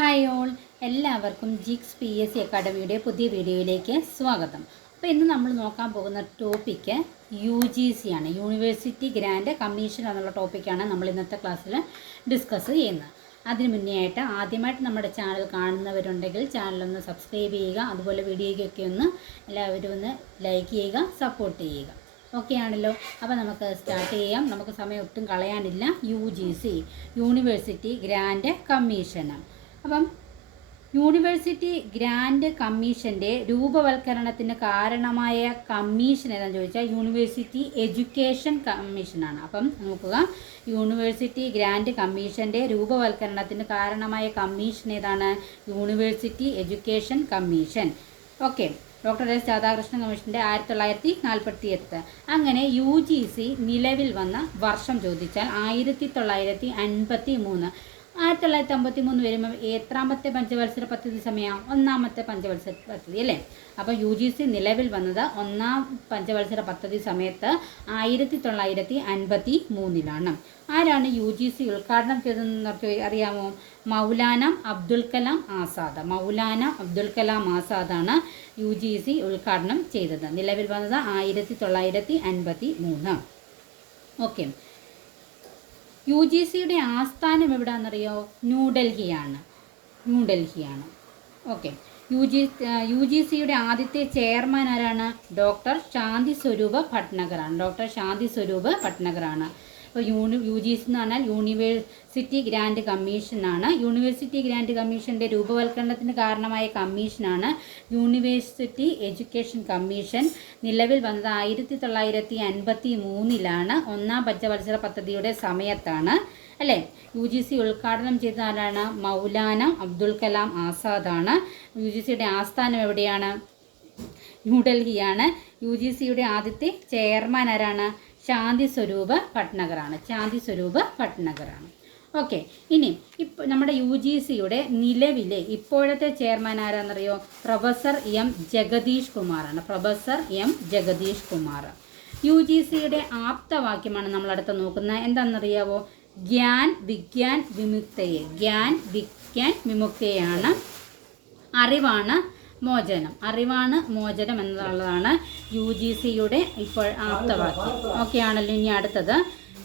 Hi all എല്ലാവർക്കും ജിക്സ് P S C അക്കാഡമിയുടെ പുതിയ വീഡിയോയിലേക്ക് സ്വാഗതം. അപ്പോൾ ഇന്ന് നമ്മൾ നോക്കാൻ പോകുന്ന ടോപ്പിക്ക് യു ജി സി ആണ്. യൂണിവേഴ്സിറ്റി ഗ്രാൻഡ് കമ്മീഷൻ എന്നുള്ള ടോപ്പിക്കാണ് നമ്മൾ ഇന്നത്തെ ക്ലാസ്സിൽ ഡിസ്കസ് ചെയ്യുന്നത്. അതിന് മുന്നേ ആയിട്ട് ആദ്യമായിട്ട് നമ്മുടെ ചാനൽ കാണുന്നവരുണ്ടെങ്കിൽ ചാനലൊന്ന് സബ്സ്ക്രൈബ് ചെയ്യുക. അതുപോലെ വീഡിയോയ്ക്കൊക്കെ ഒന്ന് എല്ലാവരും ഒന്ന് ലൈക്ക് ചെയ്യുക സപ്പോർട്ട് ചെയ്യുക. ഓക്കെ ആണല്ലോ? അപ്പോൾ നമുക്ക് സ്റ്റാർട്ട് ചെയ്യാം. നമുക്ക് സമയം ഒട്ടും കളയാനില്ല. U G C university grant commission അപ്പം യൂണിവേഴ്സിറ്റി ഗ്രാൻഡ് കമ്മീഷന്റെ രൂപവൽക്കരണത്തിന് കാരണമായ കമ്മീഷൻ ഏതാണെന്ന് ചോദിച്ചാൽ യൂണിവേഴ്സിറ്റി എഡ്യൂക്കേഷൻ കമ്മീഷനാണ്. അപ്പം നോക്കുക യൂണിവേഴ്സിറ്റി ഗ്രാൻഡ് കമ്മീഷന്റെ രൂപവൽക്കരണത്തിന് കാരണമായ കമ്മീഷൻ ഏതാണ്? University education commission. Okay doctor S Radhakrishnan കമ്മീഷന്റെ ആയിരത്തി തൊള്ളായിരത്തി നാൽപ്പത്തി എട്ട് അങ്ങനെ യു ജി സി നിലവിൽ വന്ന വർഷം ചോദിച്ചാൽ ആയിരത്തി തൊള്ളായിരത്തി അൻപത്തി മൂന്ന് ആയിരത്തി തൊള്ളായിരത്തി അമ്പത്തി മൂന്ന് വരുമ്പോൾ എത്രാമത്തെ പഞ്ചവത്സര പദ്ധതി സമയം? ഒന്നാമത്തെ പഞ്ചവത്സര പദ്ധതി അല്ലേ? അപ്പോൾ യു ജി സി നിലവിൽ വന്നത് ഒന്നാം പഞ്ചവത്സര പദ്ധതി സമയത്ത് ആയിരത്തി തൊള്ളായിരത്തി അൻപത്തി മൂന്നിലാണ് ആരാണ് യു ജി സി ഉദ്ഘാടനം ചെയ്തതെന്ന് അറിയാമോ? മൗലാന അബ്ദുൽ കലാം ആസാദ്. മൗലാന അബ്ദുൽ കലാം ആസാദാണ് യു ജി സി ഉദ്ഘാടനം ചെയ്തത്. നിലവിൽ വന്നത് ആയിരത്തി തൊള്ളായിരത്തി അൻപത്തി മൂന്ന് ഓക്കെ. യു ജി സിയുടെ ആസ്ഥാനം എവിടെയാണെന്നറിയോ ന്യൂഡൽഹിയാണ്. ന്യൂഡൽഹിയാണ്. Okay. U G U G സിയുടെ ആദ്യത്തെ ചെയർമാൻ ആരാണ്? ഡോക്ടർ ശാന്തി സ്വരൂപ് ഭട്നഗറാണ്. ഡോക്ടർ ശാന്തി സ്വരൂപ് ഭട്നഗറാണ്. അപ്പോൾ യൂണി യു ജി സി എന്ന് പറഞ്ഞാൽ യൂണിവേഴ്സിറ്റി ഗ്രാൻഡ് കമ്മീഷനാണ് യൂണിവേഴ്സിറ്റി ഗ്രാൻഡ് കമ്മീഷന്റെ രൂപവൽക്കരണത്തിന് കാരണമായ കമ്മീഷനാണ് യൂണിവേഴ്സിറ്റി എഡ്യൂക്കേഷൻ കമ്മീഷൻ. നിലവിൽ വന്നത് ആയിരത്തി തൊള്ളായിരത്തി അൻപത്തി മൂന്നിലാണ്. ഒന്നാം പഞ്ചവത്സര പദ്ധതിയുടെ സമയത്താണ്. അല്ലേ? യു ജി സി ഉദ്ഘാടനം ചെയ്ത ആരാണ്? മൗലാന അബ്ദുൽ കലാം ആസാദാണ് യു ജി സിയുടെ ആസ്ഥാനം എവിടെയാണ്? ന്യൂഡൽഹിയാണ് യു ജി സിയുടെ ആദ്യത്തെ ചെയർമാൻ ആരാണ്? ശാന്തി സ്വരൂപ് ഭട്നഗറാണ് ചാന്തി സ്വരൂപ് ഭട്നഗറാണ് ഓക്കെ ഇനി ഇപ്പോൾ നമ്മുടെ യു ജി സിയുടെ നിലവിലെ ഇപ്പോഴത്തെ ചെയർമാൻ ആരാന്നറിയോ? പ്രൊഫസർ എം ജഗദീഷ് കുമാറാണ്. Professor M Jagadish Kumar. U G സിയുടെ ആപ്തവാക്യമാണ് നമ്മൾ അടുത്ത് നോക്കുന്നത് എന്താണെന്നറിയാവോ ഗ്യാൻ വിജ്ഞാൻ വിമുക്തയെ. ഗ്യാൻ വിജ്ഞാൻ വിമുക്തയാണ് അറിവാണ് മോചനം. അറിവാണ് മോചനം എന്നുള്ളതാണ് യു ജി സിയുടെ ഇപ്പോൾ ആപ്തവാക്യം. ഓക്കെ ആണല്ലോ ഇനി അടുത്തത്.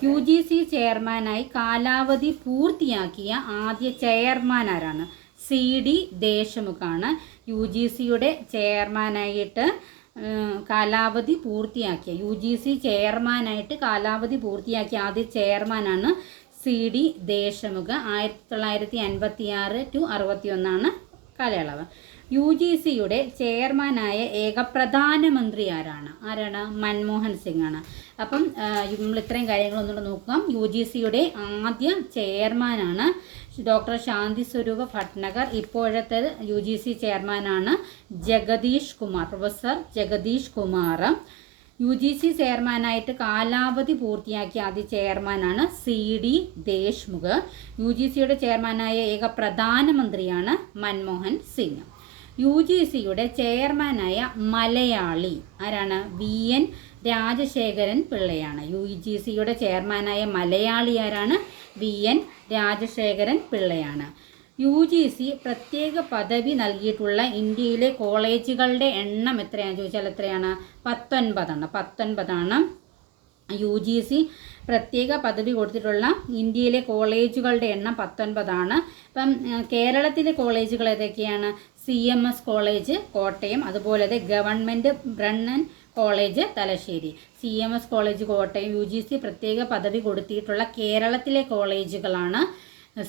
യു ജി സി ചെയർമാനായി കാലാവധി പൂർത്തിയാക്കിയ ആദ്യ ചെയർമാൻ ആരാണ്? സി ഡി ദേശമുഖാണ്. യു ജി സിയുടെ ചെയർമാനായിട്ട് കാലാവധി പൂർത്തിയാക്കിയ യു ജി സി ചെയർമാനായിട്ട് കാലാവധി പൂർത്തിയാക്കിയ ആദ്യ ചെയർമാനാണ് സി ഡി ദേശമുഖ്. ആയിരത്തി തൊള്ളായിരത്തി അൻപത്തി ആറ് ടു അറുപത്തി ഒന്നാണ് കാലയളവ്. യു ജി സിയുടെ ചെയർമാനായ ഏക പ്രധാനമന്ത്രി ആരാണ്? ആരാണ്? മൻമോഹൻ സിംഗ് ആണ് അപ്പം നമ്മൾ ഇത്രയും കാര്യങ്ങളൊന്നുകൂടെ നോക്കാം. യു ജി സിയുടെ ആദ്യ ചെയർമാനാണ് ഡോക്ടർ ശാന്തി സ്വരൂപ് ഭട്നഗർ. ഇപ്പോഴത്തെ യു ജി സി ചെയർമാനാണ് Jagadish Kumar professor Jagadish Kumar. U G C ചെയർമാനായിട്ട് കാലാവധി പൂർത്തിയാക്കിയ ആദ്യ ചെയർമാനാണ് C D Deshmukh. U G സിയുടെ ചെയർമാനായ ഏക പ്രധാനമന്ത്രിയാണ് മൻമോഹൻ സിംഗ്. യു ജി സിയുടെ ചെയർമാനായ മലയാളി. ആരാണ്? വി. എൻ. രാജശേഖരൻ പിള്ളയാണ്. യു ജി സിയുടെ ചെയർമാനായ മലയാളി ആരാണ്? വി. എൻ. രാജശേഖരൻ പിള്ളയാണ്. യു ജി സി പ്രത്യേക പദവി നൽകിയിട്ടുള്ള ഇന്ത്യയിലെ കോളേജുകളുടെ എണ്ണം എത്രയാണെന്ന് ചോദിച്ചാൽ എത്രയാണ്? പത്തൊൻപതാണ്. പത്തൊൻപതാണ്. യു ജി സി പ്രത്യേക പദവി കൊടുത്തിട്ടുള്ള ഇന്ത്യയിലെ കോളേജുകളുടെ എണ്ണം പത്തൊൻപതാണ്. ഇപ്പം കേരളത്തിലെ കോളേജുകൾ ഏതൊക്കെയാണ്? C M S college Kottayam അതുപോലെ government Brennan college Thalassery. C M S college Kottayam U G C പ്രത്യേക പദവി കൊടുത്തിട്ടുള്ള കേരളത്തിലെ കോളേജുകളാണ്.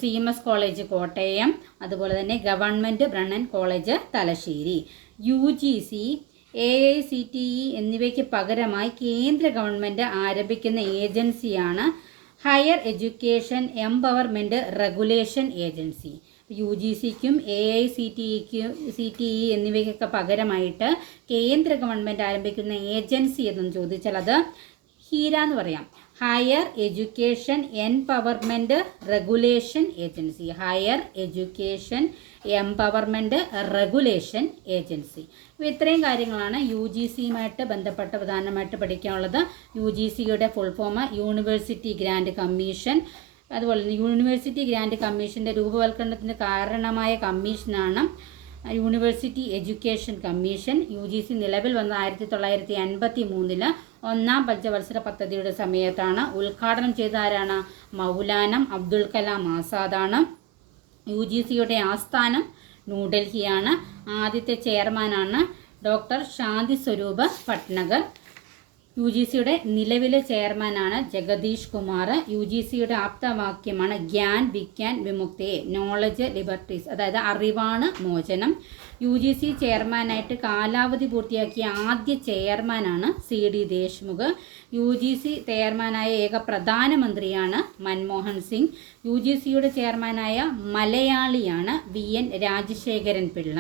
C M S college Kottayam അതുപോലെ തന്നെ government Brennan college Thalassery. U G C A I C T E എന്നിവയ്ക്ക് പകരമായി കേന്ദ്ര ഗവൺമെന്റ് ആരംഭിക്കുന്ന ഏജൻസിയാണ് higher education empowerment regulation agency U G സിക്കും A I C T ഇക്കും സി ടി ഇ എന്നിവയ്ക്കൊക്കെ പകരമായിട്ട് കേന്ദ്ര ഗവൺമെന്റ് ആരംഭിക്കുന്ന ഏജൻസി എന്നും ചോദിച്ചാൽ അത് ഹീര എന്ന് പറയാം. Higher education empowerment regulation agency higher education empowerment regulation agency അപ്പോൾ ഇത്രയും കാര്യങ്ങളാണ് യു ജി സിയുമായിട്ട് ബന്ധപ്പെട്ട് പ്രധാനമായിട്ട് പഠിക്കാനുള്ളത്. യു ജി സിയുടെ full form university grant commission അതുപോലെ തന്നെ യൂണിവേഴ്സിറ്റി ഗ്രാൻഡ് കമ്മീഷന്റെ രൂപവൽക്കരണത്തിന് കാരണമായ കമ്മീഷനാണ് university education commission U G C നിലവിൽ വന്ന ആയിരത്തി തൊള്ളായിരത്തി അൻപത്തി മൂന്നിൽ ഒന്നാം പഞ്ചവത്സര പദ്ധതിയുടെ സമയത്താണ്. ഉദ്ഘാടനം ചെയ്ത ആരാണ്? മൗലാനം അബ്ദുൽ കലാം ആസാദാണ്. യു ജി സിയുടെ ആസ്ഥാനം ന്യൂഡൽഹിയാണ്. ആദ്യത്തെ ചെയർമാനാണ് doctor Shanti Swarup Bhatnagar U G സിയുടെ നിലവിലെ ചെയർമാനാണ് ജഗദീഷ് കുമാർ. യു ജി സിയുടെ ആപ്തവാക്യമാണ് ഗ്യാൻ വിഗ്യാൻ വിമുക്തി നോളജ് ലിബർട്ടീസ് അതായത് അറിവാണ് മോചനം. യു ജി സി ചെയർമാനായിട്ട് കാലാവധി പൂർത്തിയാക്കിയ ആദ്യ ചെയർമാനാണ് C D Deshmukh. U G C ചെയർമാനായ ഏക പ്രധാനമന്ത്രിയാണ് മൻമോഹൻ സിംഗ്. യു ജി സിയുടെ ചെയർമാനായ മലയാളിയാണ് V N Rajasekharan Pillai.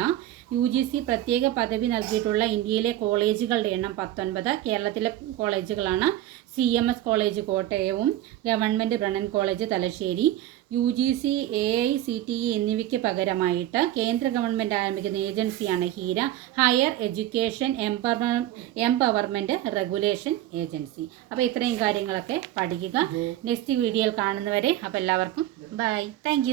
U G C പ്രത്യേക പദവി നൽകിയിട്ടുള്ള ഇന്ത്യയിലെ കോളേജുകളുടെ എണ്ണം പത്തൊൻപത്. കേരളത്തിലെ കോളേജുകളാണ് C M S college കോട്ടയവും government Brennan college Thalassery. U G C A I C T E എന്നിവയ്ക്ക് പകരമായിട്ട് കേന്ദ്ര ഗവൺമെന്റ് ആരംഭിക്കുന്ന ഏജൻസിയാണ് HEERA. Higher education empower empowerment regulation agency. അപ്പോൾ ഇത്രയും കാര്യങ്ങളൊക്കെ പഠിക്കുക. നെക്സ്റ്റ് വീഡിയോയിൽ കാണുന്നവരെ അപ്പോൾ എല്ലാവർക്കും ബൈ. താങ്ക്